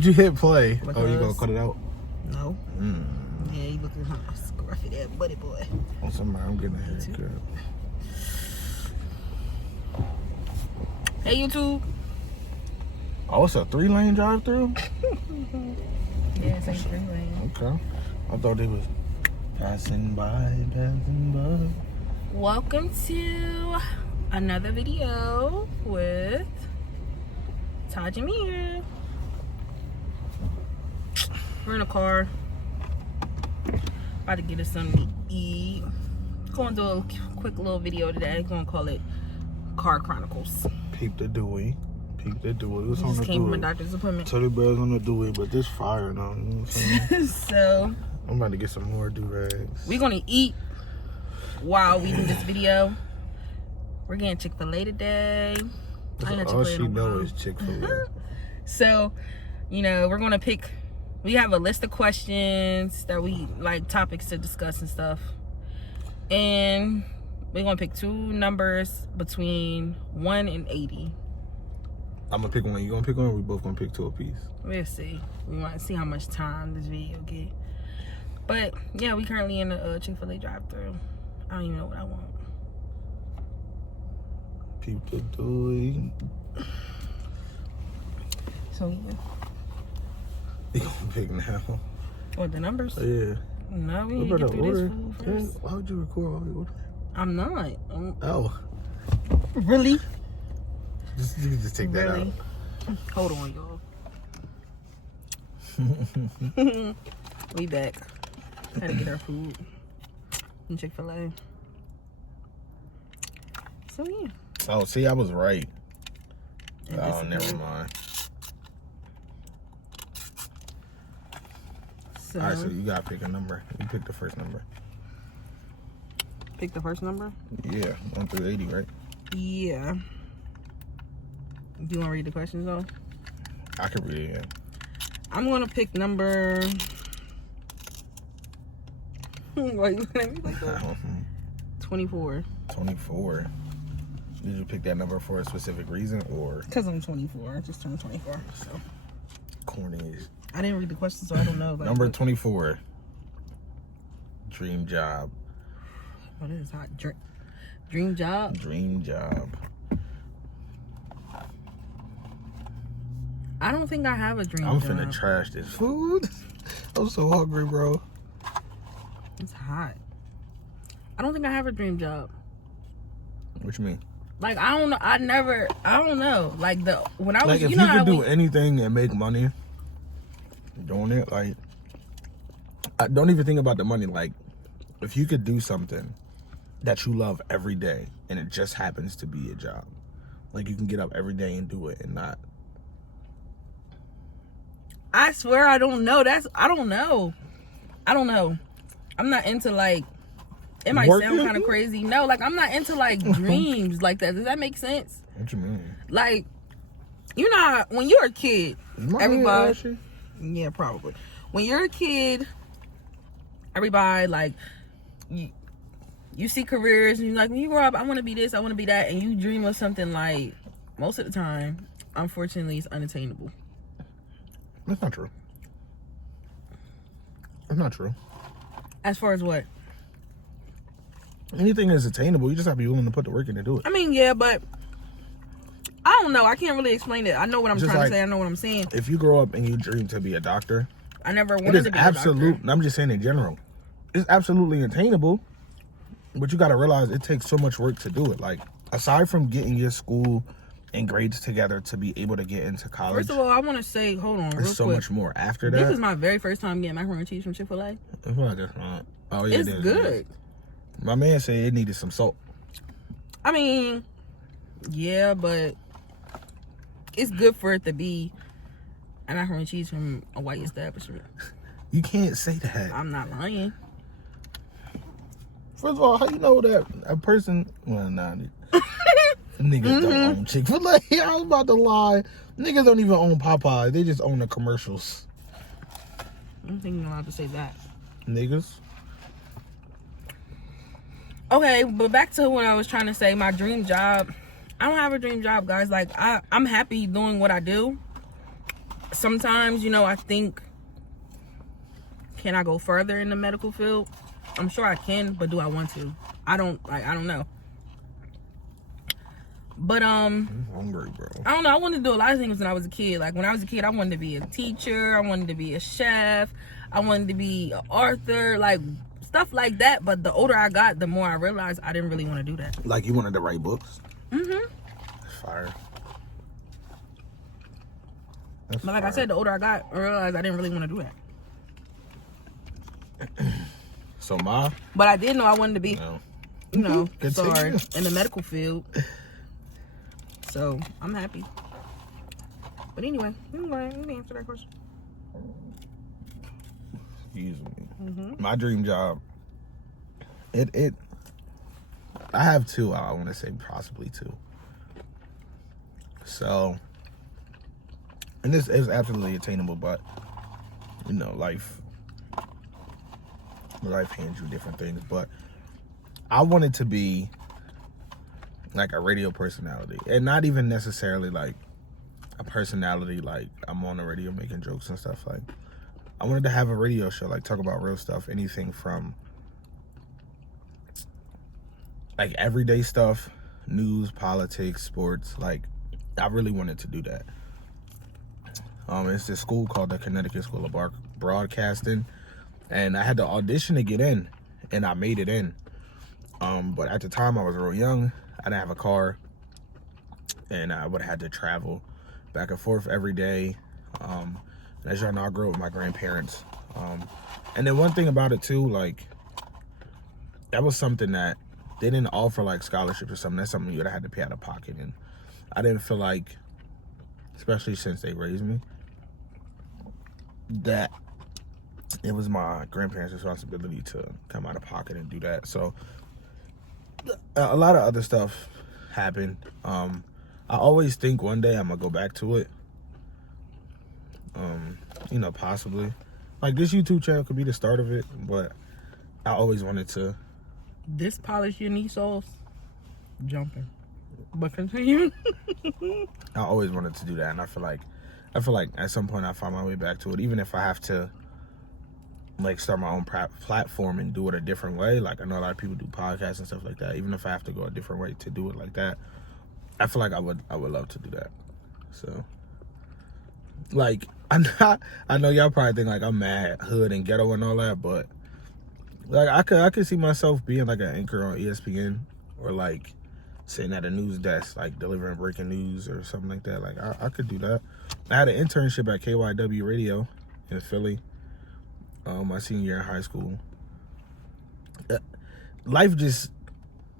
would you hit play? Because, oh, you gonna cut it out? No. Yeah, you looking kind of scruffy there, buddy boy. Oh, somebody, I'm getting a haircut. Hey, YouTube. Oh, it's a 3-lane drive-through? Yeah, it's like 3 lanes. Okay. I thought they was passing by. Welcome to another video with Taj and Mir. We're in a car. About to get us something to eat. Gonna do a quick little video today. Gonna call it Car Chronicles. Peep the Dewey. Peep the Dewey. What's on the came from a Dewey? doctor's appointment. Teddy bears on the Dewey, but this fire now. You know what I'm saying? So I'm about to get some more do-rags. we're gonna eat while we do this video. We're getting Chick-fil-A today. All she knows is Chick-fil-A. So, you know, we're gonna pick. We have a list of questions that we like, topics to discuss and stuff, and we're gonna pick 2 numbers between 1 and 80. I'm gonna pick one. You gonna pick one? Or we both gonna pick 2 apiece. We'll see. We want to see how much time this video get. But yeah, we currently in a Chick-fil-A drive-thru. I don't even know what I want. Peep the Dewey. So yeah. You gonna pick now? What, the numbers? Yeah. No, we need to get through this food first. Yeah. Why would you record while we order? I'm not. Oh. Really? You can just take that Really? out. Hold on, y'all. We back. Gotta get our food from Chick-fil-A. So yeah. Oh, see, I was right. And Oh, this never is- mind. So, All right, so you gotta pick a number. You pick the first number. pick the first number? Yeah, 1 through 80, right? Yeah. Do you want to read the questions though? I could read it. I'm gonna pick number. Why you looking at me like that? 24. 24. Did you pick that number for a specific reason or? Cause I'm 24. I just turned 24. So Corny. I didn't read the questions, so I don't know. Like, Number what- 24. Dream job. What is hot? Dream job? Dream job. I don't think I have a dream I'm job. finna trash this food. I'm so hungry, bro. It's hot. I don't think I have a dream job. What you mean? Like, I don't know. I don't know. Like, when I was, Like, if you you know how could do anything and make money doing it, like, I don't even think about the money. Like, if you could do something that you love every day and it just happens to be a job, like, you can get up every day and do it and not. I swear I don't know. I don't know. I'm not into, like, it might Working? sound kind of crazy. No, like, I'm not into, like, dreams like that. Does that make sense? What you mean? Like, you know how, when you're a kid, everybody, yeah, probably. When you're a kid, everybody, like, you see careers and you're like, when you grow up, I want to be this, I want to be that, and you dream of something, like, most of the time, unfortunately, it's unattainable. That's not true. That's not true. As far as what? Anything is attainable. You just have to be willing to put the work in to do it. I mean, yeah, but I don't know. I can't really explain it. I know what I'm Just trying like, to say. I know what I'm saying. If you grow up and you dream to be a doctor, I never it wanted is to be absolute. a doctor. I'm just saying in general, it's absolutely attainable, but you got to realize it takes so much work to do it. Like, aside from getting your school and grades together to be able to get into college, First of all, I want to say, hold on, real there's so quick. much more after that. This is my very first time getting macaroni and cheese from Chick-fil-A. It's not just not. Oh yeah, It's it is, good. it is. My man said it needed some salt. I mean, yeah, but it's good for it to be a macaroni and cheese from a white establishment. You can't say that. I'm not lying. First of all, how you know that a person? Well, nah, niggas don't own Chick-fil-A. I was about to lie. Niggas don't even own Popeye. They just own the commercials. I don't think you're allowed to say that. Niggas. Okay, but back to what I was trying to say. My dream job. I don't have a dream job, guys. Like, I'm happy doing what I do. sometimes, you know, I think, can I go further in the medical field? I'm sure I can, but do I want to? I don't know. But I'm hungry, bro. I don't know. I wanted to do a lot of things when I was a kid. Like when I was a kid, I wanted to be a teacher. I wanted to be a chef. I wanted to be an author, like stuff like that. But the older I got, the more I realized I didn't really want to do that. Like you wanted to write books? Mm-hmm. Fire. But like I said, the older I got, I realized I didn't really want to do that. So but I did know I wanted to be, you know, sorry, in the medical field. So I'm happy. But anyway, you can answer that question. Excuse me. My dream job. I have two. I want to say possibly two. So, and this is absolutely attainable, but you know, life hands you different things. But I wanted to be like a radio personality, and not even necessarily like a personality like I'm on the radio making jokes and stuff. Like I wanted to have a radio show, like talk about real stuff, anything from like everyday stuff, news, politics, sports. Like I really wanted to do that. It's this school called the Connecticut School of Broadcasting, and I had to audition to get in, and I made it in. But at the time I was real young. I didn't have a car, and I would have had to travel back and forth every day. As y'all know, I grew up with my grandparents. And then one thing about it too, like that was something that they didn't offer like scholarships or something. That's something you would have had to pay out of pocket, and I didn't feel like, especially since they raised me, that it was my grandparents' responsibility to come out of pocket and do that. So a lot of other stuff happened. I always think one day I'm gonna go back to it. You know, possibly. Like this YouTube channel could be the start of it, but I always wanted to. This polish your knee soles, jumping. But continue. I always wanted to do that, and I feel like at some point I find my way back to it, even if I have to like start my own platform and do it a different way. Like I know a lot of people do podcasts and stuff like that. Even if I have to go a different way to do it like that, I feel like I would love to do that. So like I know y'all probably think like I'm mad, hood and ghetto and all that, but like I could see myself being like an anchor on ESPN, or like sitting at a news desk, like delivering breaking news or something like that. Like I could do that. I had an internship at KYW Radio in Philly. My senior year in high school. Life just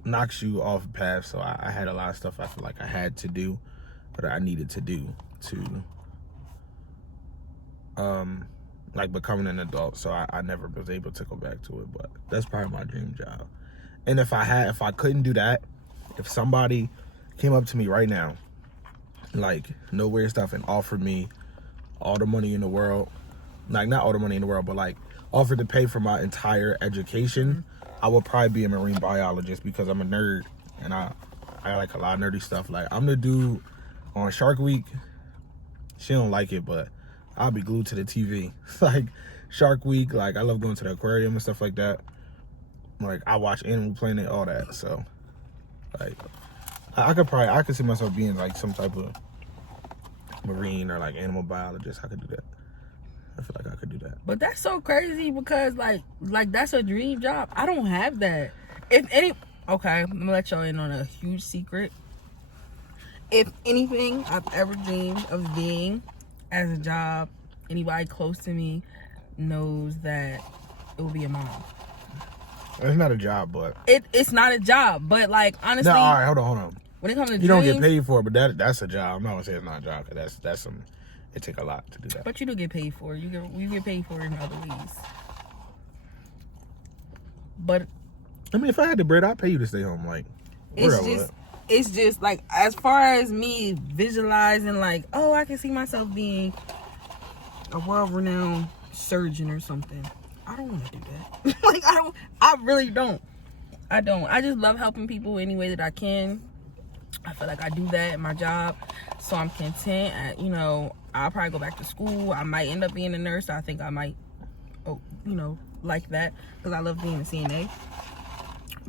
knocks you off path, so I had a lot of stuff I feel like I had to do, but I needed to do to like becoming an adult. So I never was able to go back to it, but that's probably my dream job. And if I couldn't do that, if somebody came up to me right now, like no weird stuff, and offered me all the money in the world, like not all the money in the world, but like offered to pay for my entire education, I would probably be a marine biologist, because I'm a nerd and I like a lot of nerdy stuff. Like I'm the dude on Shark Week. She don't like it, but I'll be glued to the TV. Like Shark Week, like I love going to the aquarium and stuff like that. Like I watch Animal Planet, all that. So like I could see myself being like some type of marine or like animal biologist. I could do that. I feel like I could do that. But that's so crazy, because like that's a dream job. I don't have that. Okay, I'm gonna let y'all in on a huge secret. If anything I've ever dreamed of being as a job, anybody close to me knows that it will be a mom. It's not a job, but it's not a job, but like honestly. No, all right, hold on. When it comes to you dreams, don't get paid for it, but that's a job. I'm not gonna say it's not a job, because that's some. It take a lot to do that. But you do get paid for it. You get paid for it in other ways. But I mean, if I had the bread, I'd pay you to stay home. Like it's just like, as far as me visualizing, like, oh, I can see myself being a world-renowned surgeon or something. I don't want to do that. Like I really don't. I just love helping people any way that I can. I feel like I do that in my job, so I'm content. I'll probably go back to school. I might end up being a nurse. I think I might, like that, because I love being a CNA.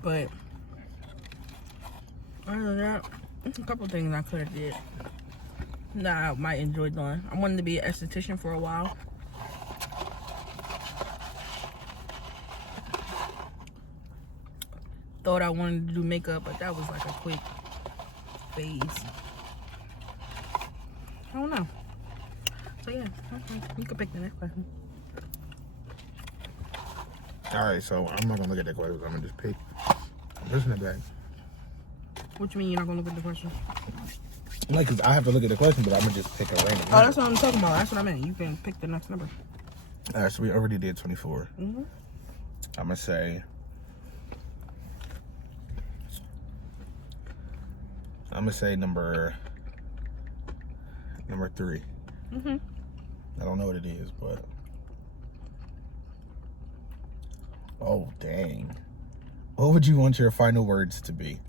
But other than that, there's a couple things I could have did that I might enjoy doing. I wanted to be an esthetician for a while. Thought I wanted to do makeup, but that was like a quick phase. I don't know. So yeah, you can pick the next question. Alright, so I'm not gonna look at the questions. I'm gonna just pick. Listen to that. What you mean you're not gonna look at the question? Like, cause I have to look at the question, but I'm gonna just pick a random number. Oh, that's what I'm talking about. That's what I meant. You can pick the next number. Alright, so we already did 24. Mm-hmm. I'm gonna say. number 3. Mm-hmm. I don't know what it is, but oh dang! What would you want your final words to be?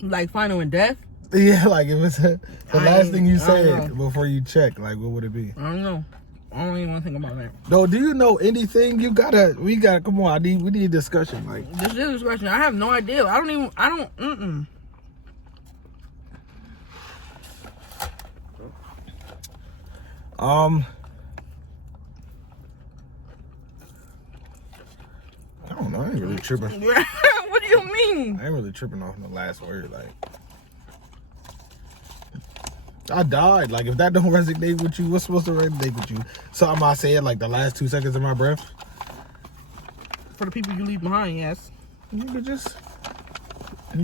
Like final and death? Yeah, like if it's the last thing you said before you check, like what would it be? I don't know. I don't even want to think about that. No, do you know anything? We gotta come on. We need discussion. Like this is a discussion. I have no idea. I don't. I don't know. I ain't really tripping. What do you mean? I ain't really tripping off the last word. Like, I died. Like, if that don't resonate with you, what's supposed to resonate with you? Something I said like the last 2 seconds of my breath. For the people you leave behind, yes. You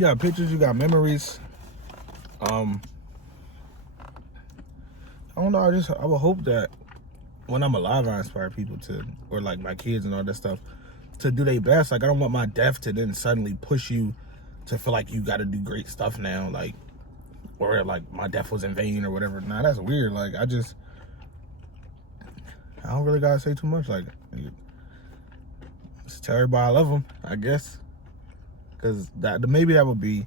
got pictures. You got memories. I don't know. I would hope that when I'm alive, I inspire people to, or like my kids and all that stuff, to do their best. Like, I don't want my death to then suddenly push you to feel like you got to do great stuff now. Like, or like my death was in vain or whatever. Nah, that's weird. Like, I don't really gotta say too much. Like, just tell everybody I love them, I guess. Cause maybe that would be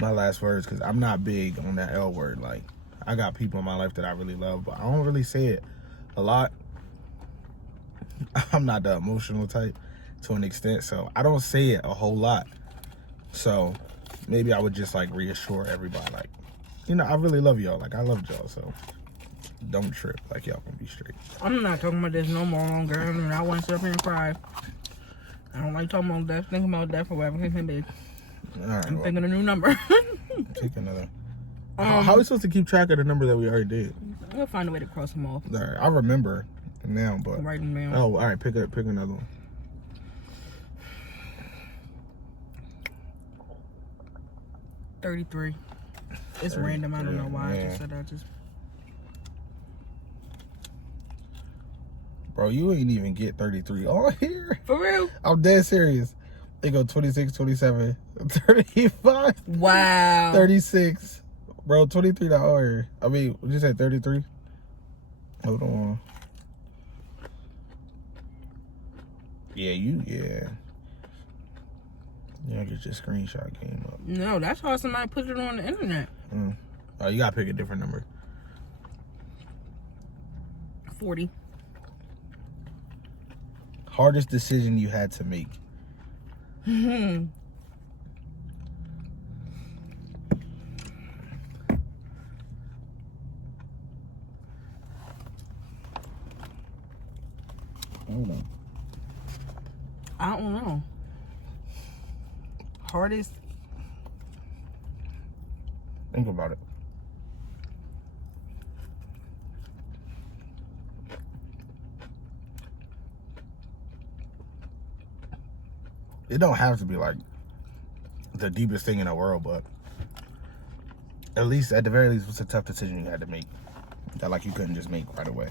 my last words. Cause I'm not big on that L word. Like, I got people in my life that I really love, but I don't really say it a lot. I'm not the emotional type to an extent, so I don't say it a whole lot. So maybe I would just like reassure everybody, like, I really love y'all. Like, I loved y'all, so don't trip. Like, y'all gonna be straight. I'm not talking about this no more longer. I want to sit up here and cry. I don't like talking about death, thinking about death or whatever. All right, I'm thinking a new number. Take another. How are we supposed to keep track of the number that we already did? We'll find a way to cross them off. All right, I remember now, but write them down. Oh, all right, pick another one. 33. It's 33, random. I don't know why I just said that. Bro, you ain't even get 33 on here. For real? I'm dead serious. They go 26, 27, 35. Wow. 36. Bro, 23 not on here. I mean, would you say 33? Hold on. Yeah. Yeah, get your screenshot came up. No, that's how somebody put it on the internet. Oh, you gotta pick a different number. 40. Hardest decision you had to make. I don't know. Hardest. Think about it. It don't have to be like the deepest thing in the world, but at the very least, what's a tough decision you had to make that like you couldn't just make right away?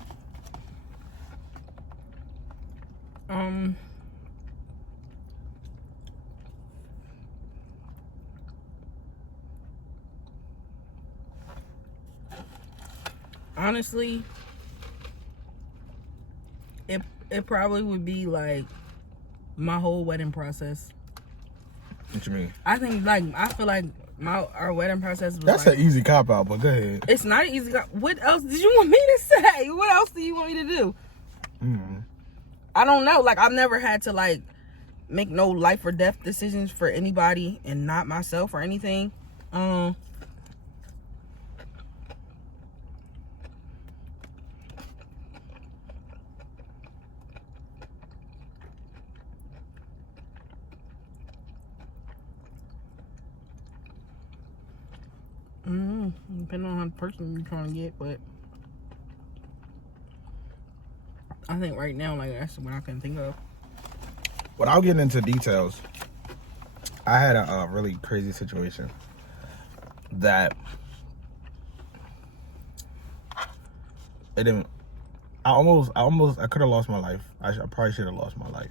Honestly, it probably would be like my whole wedding process. What you mean? I feel like our wedding process was That's an easy cop out, but go ahead. It's not an easy cop. What else did you want me to say? What else do you want me to do? I don't know. Like, I've never had to like make no life or death decisions for anybody and not myself or anything. Depending on the person you're trying to get, but I think right now, like, that's what I can think of. Without getting into details, I had a really crazy situation that it didn't. I could have lost my life. I probably should have lost my life.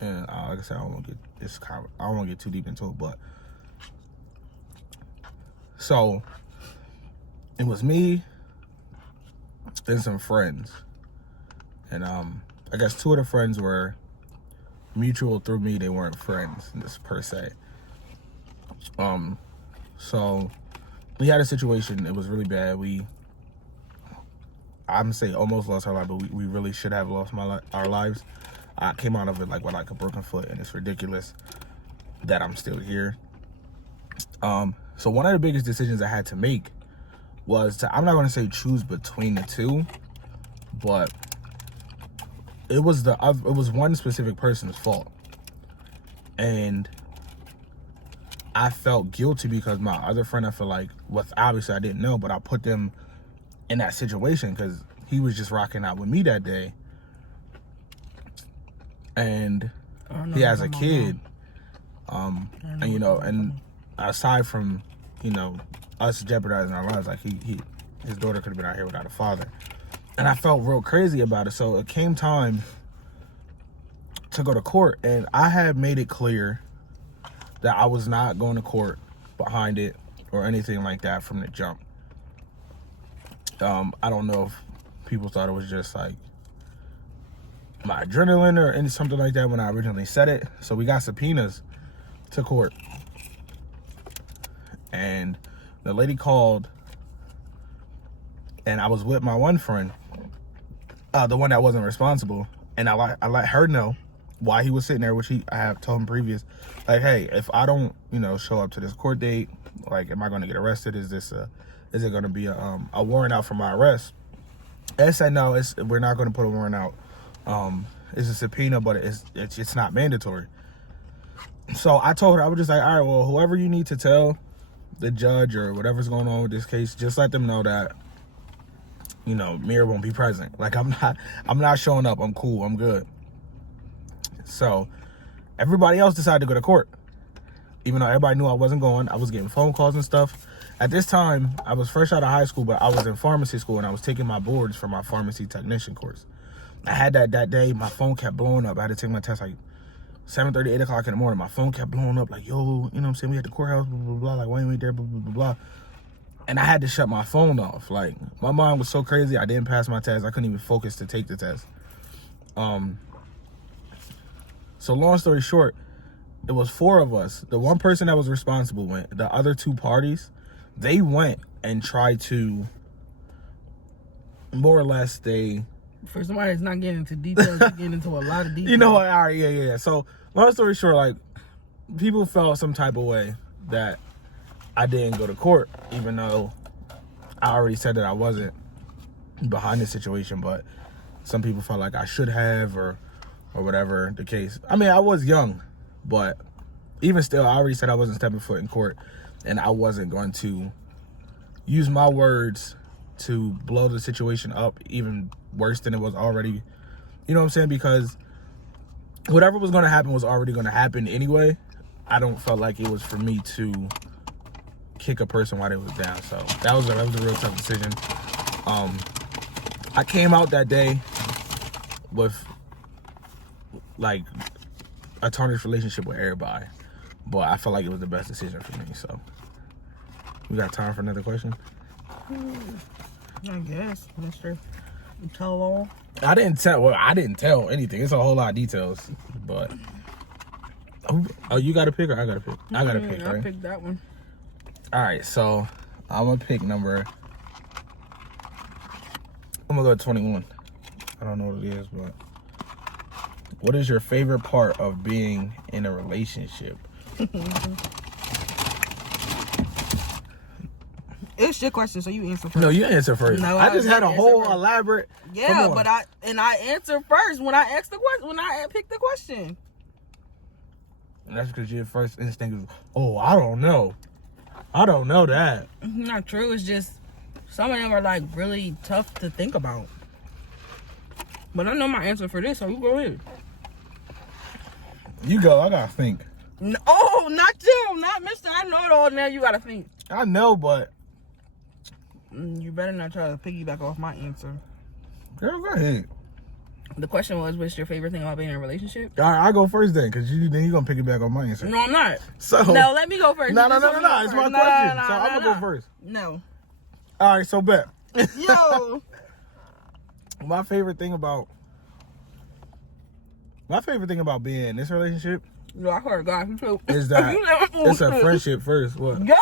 And like I said, I don't want to get too deep into it, but so it was me and some friends, and I guess two of the friends were mutual through me. They weren't friends per se. So we had a situation. It was really bad. I'm gonna say almost lost our life, but we really should have lost our lives. I came out of it with like a broken foot, and it's ridiculous that I'm still here. So one of the biggest decisions I had to make was I'm not going to say choose between the two, but it was one specific person's fault. And I felt guilty because my other friend, I feel like, obviously I didn't know, but I put them in that situation because he was just rocking out with me that day. And he has a kid, and and aside from, us jeopardizing our lives, like his daughter could have been out here without a father. And I felt real crazy about it. So it came time to go to court, and I had made it clear that I was not going to court behind it or anything like that from the jump. I don't know if people thought it was just like my adrenaline or something like that when I originally said it. So we got subpoenas to court, and the lady called, and I was with my one friend, the one that wasn't responsible, and I let her know why he was sitting there, which I have told him previous, like, hey, if I don't show up to this court date, like, am I going to get arrested? Is it going to be a warrant out for my arrest? And I said no, we're not going to put a warrant out. It's a subpoena, but it's not mandatory. So I told her, I was just like, all right, well, whoever you need to tell the judge or whatever's going on with this case, just let them know that, Mir won't be present. Like, I'm not showing up. I'm cool. I'm good. So everybody else decided to go to court, even though everybody knew I wasn't going. I was getting phone calls and stuff. At this time, I was fresh out of high school, but I was in pharmacy school, and I was taking my boards for my pharmacy technician course. I had that day. My phone kept blowing up. I had to take my test like 7:30, 8 o'clock in the morning. My phone kept blowing up like, yo, you know what I'm saying? We at the courthouse, blah, blah, blah. Like, why ain't we there, blah, blah, blah, blah. And I had to shut my phone off. Like, my mind was so crazy. I didn't pass my test. I couldn't even focus to take the test. So long story short, it was 4 of us. The one person that was responsible went. The other 2 parties, they went and tried to, more or less, for somebody that's not getting into details, you're getting into a lot of details. You know what? All right, yeah. So, long story short, like, people felt some type of way that I didn't go to court, even though I already said that I wasn't behind the situation. But some people felt like I should have, or whatever the case. I mean, I was young, but even still, I already said I wasn't stepping foot in court, and I wasn't going to use my words to blow the situation up even worse than it was already. You know what I'm saying? Because whatever was going to happen was already going to happen anyway. I don't feel like it was for me to kick a person while they was down. So that was a real tough decision. I came out that day with like a tarnished relationship with everybody, but I felt like it was the best decision for me. So we got time for another question? I guess, Mr. Tell-all. I didn't tell anything. It's a whole lot of details, but oh, you got to pick or I got to pick? I got to pick, right? I picked that one. All right, so I'm gonna pick number. I'm gonna go to 21. I don't know what it is, but what is your favorite part of being in a relationship? It's your question, so you answer first. No, you answer first. No, I just had a whole first. elaborate. Yeah, but I answer first when I ask the question. When I pick the question. And that's because your first instinct is, oh, I don't know. I don't know that. Not true. It's just some of them are like really tough to think about. But I know my answer for this, so you go ahead. You go. I gotta think. No, oh, not you, not Mister. I know it all. Now you gotta think. I know, but you better not try to piggyback off my answer. Girl, go ahead. The question was, what's your favorite thing about being in a relationship? All right, I go first then, because you're going to piggyback on my answer. No, I'm not. So no, let me go first. No. It's my question. So I'm going to go first. No. All right, so bet. Yo. My favorite thing about being in this relationship Yo, I heard God too. is that it's a friendship first. What? Yo.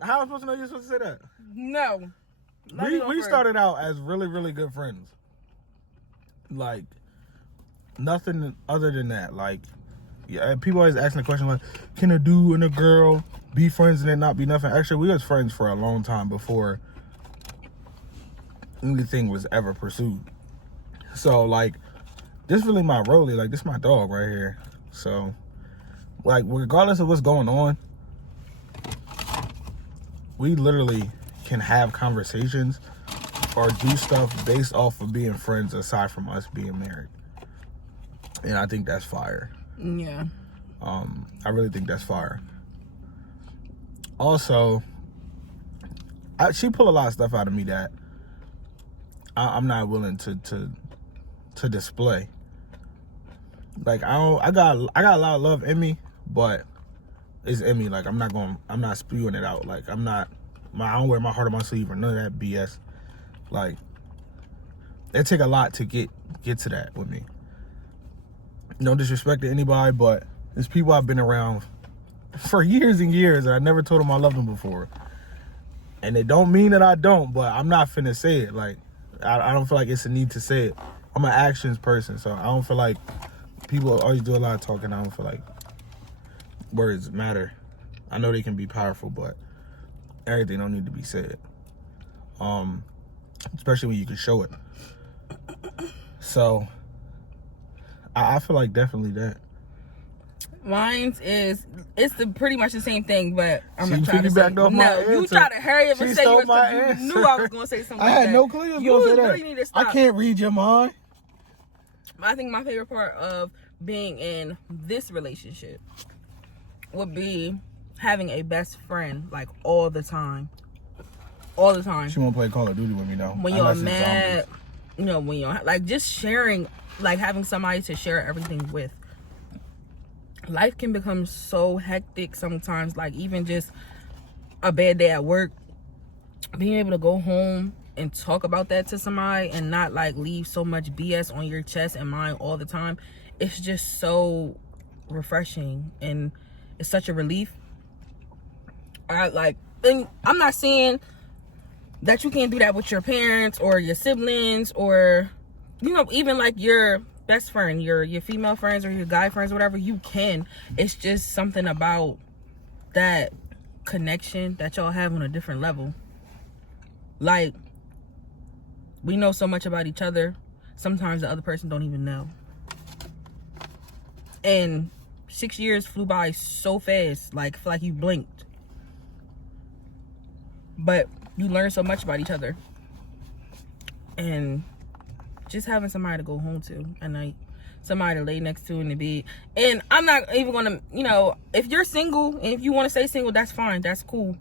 How am I supposed to know you're supposed to say that? No. We started out as really, really good friends. Like, nothing other than that. Like, yeah, people always asking the question, like, can a dude and a girl be friends and it not be nothing? Actually, we was friends for a long time before anything was ever pursued. So, like, this really my Rolly. Like, this my dog right here. So, like, regardless of what's going on, we literally can have conversations or do stuff based off of being friends aside from us being married. And I think that's fire. Yeah. I really think that's fire. Also, she pulled a lot of stuff out of me that I'm not willing to display. Like, I got a lot of love in me, but it's in me. Like, I'm not spewing it out. Like, I don't wear my heart on my sleeve or none of that BS. Like, it take a lot to get to that with me. No disrespect to anybody, but there's people I've been around for years and years and I never told them I loved them before. And it don't mean that I don't, but I'm not finna say it. Like, I don't feel like it's a need to say it. I'm an actions person, so I don't feel like people always do a lot of talking. I don't feel like words matter. I know they can be powerful, but everything don't need to be said. Especially when you can show it. So I feel like definitely that. Mine's it's pretty much the same thing, but I'm gonna try to say you try to hurry up and say yours because you knew I was gonna say something. I had no clue you was gonna say that. Really need to stop. I can't read your mind. I think my favorite part of being in this relationship would be having a best friend, like, all the time. All the time. She won't play Call of Duty with me though. When you're mad, you know, when you're like, just sharing, like, having somebody to share everything with. Life can become so hectic sometimes, like, even just a bad day at work, being able to go home and talk about that to somebody and not, like, leave so much BS on your chest and mind all the time. It's just so refreshing and it's such a relief. And I'm not saying that you can't do that with your parents or your siblings or, you know, even like your best friend, your female friends or your guy friends, whatever. You can. It's just something about that connection that y'all have on a different level. Like, we know so much about each other. Sometimes the other person don't even know. And 6 years flew by so fast, like, feel like you blinked. But you learn so much about each other. And just having somebody to go home to at night, somebody to lay next to in the bed. And I'm not even gonna, you know, if you're single and if you want to stay single, that's fine, that's cool.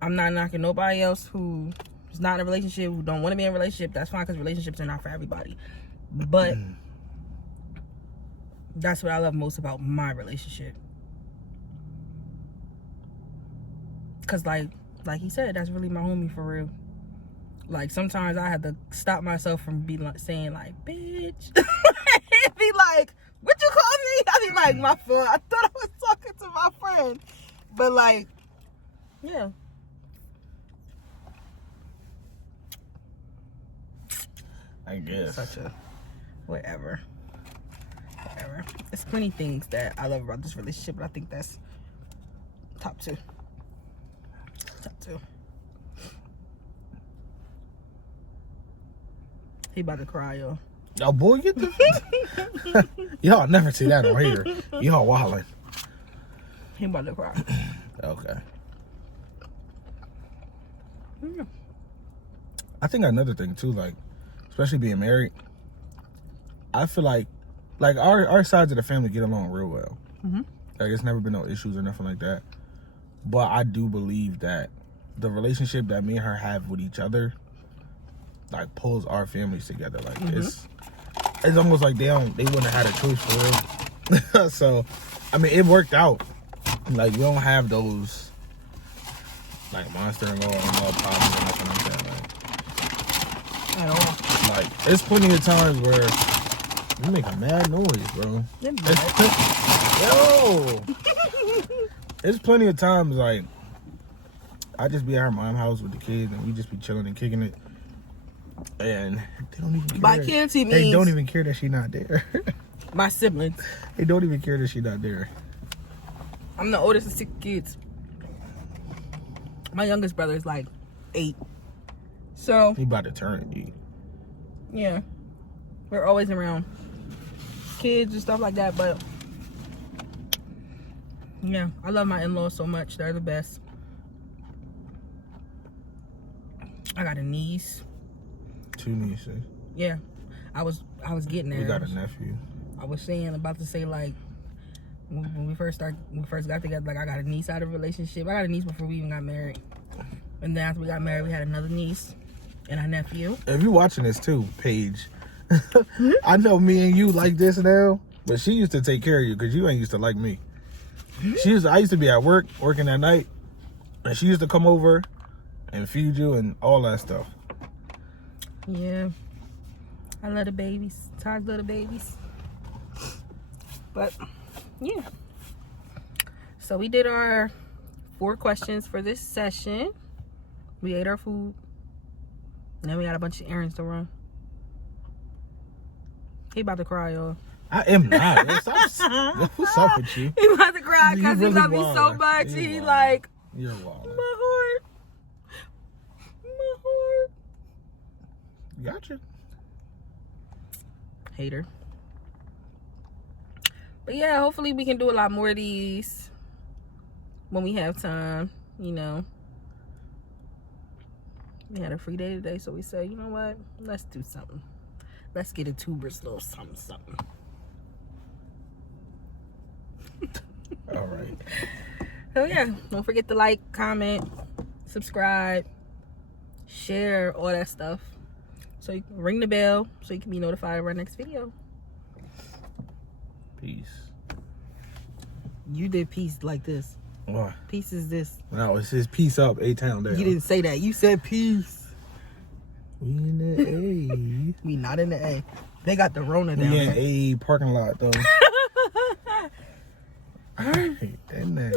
I'm not knocking nobody else who is not in a relationship, who don't want to be in a relationship. That's fine, because relationships are not for everybody. But that's what I love most about my relationship. Because like he said, that's really my homie for real. Like, sometimes I had to stop myself from saying, like, bitch. It'd be like, what you call me? I'd be like, my fault. I thought I was talking to my friend. But, like, yeah. I guess. Such a whatever. There's plenty things that I love about this relationship, but I think that's top two. He about to cry, yo. Oh, boy, get the... Y'all never see that on here. Y'all wildin'. He about to cry. Okay. I think another thing, too, like, especially being married, I feel like our sides of the family get along real well. Mm-hmm. Like, it's never been no issues or nothing like that. But I do believe that the relationship that me and her have with each other, like, pulls our families together. Like, it's almost like they wouldn't have had a choice for real. So, I mean, it worked out. Like, we don't have those, like, monster-in-law problems or nothing like that. Like, At all. Like, there's plenty of times where you make a mad noise, bro. Yo! There's plenty of times, like, I just be at her mom's house with the kids and we just be chilling and kicking it. And they don't even care. By kids, he means... They don't even care that she's not there. My siblings. They don't even care that she's not there. I'm the oldest of 6 kids. My youngest brother is like 8. So... He about to turn 8. Yeah. We're always around kids and stuff like that, but... Yeah, I love my in-laws so much. They're the best. I got a niece. 2 nieces. Yeah. I was getting there. We got a nephew. I was about to say, like, when we first got together, like, I got a niece out of a relationship. I got a niece before we even got married. And then after we got married, we had another niece and a nephew. If you're watching this too, Paige, I know me and you like this now, but she used to take care of you because you ain't used to like me. I used to be at work, working at night, and she used to come over and feed you and all that stuff. Yeah. I love the babies. Todd love the babies. But, yeah. So we did our 4 questions for this session. We ate our food. And then we got a bunch of errands to run. He about to cry, y'all. I am not. What's up with you? He about to cry because really he love me so much. He like, you're wild. My heart. Gotcha. Hater. But yeah, hopefully we can do a lot more of these when we have time, you know. We had a free day today, so we said, you know what? Let's do something. Let's get a tubers little something. All right. So yeah, don't forget to like, comment, subscribe, share, all that stuff. So you can ring the bell so you can be notified of our next video. Peace. You did peace like this. What? Peace is this. No, it says peace up, A-Town down. You didn't say that. You said peace. We in the A. We not in the A. They got the Rona down We in there. A parking lot, though. I hate that name.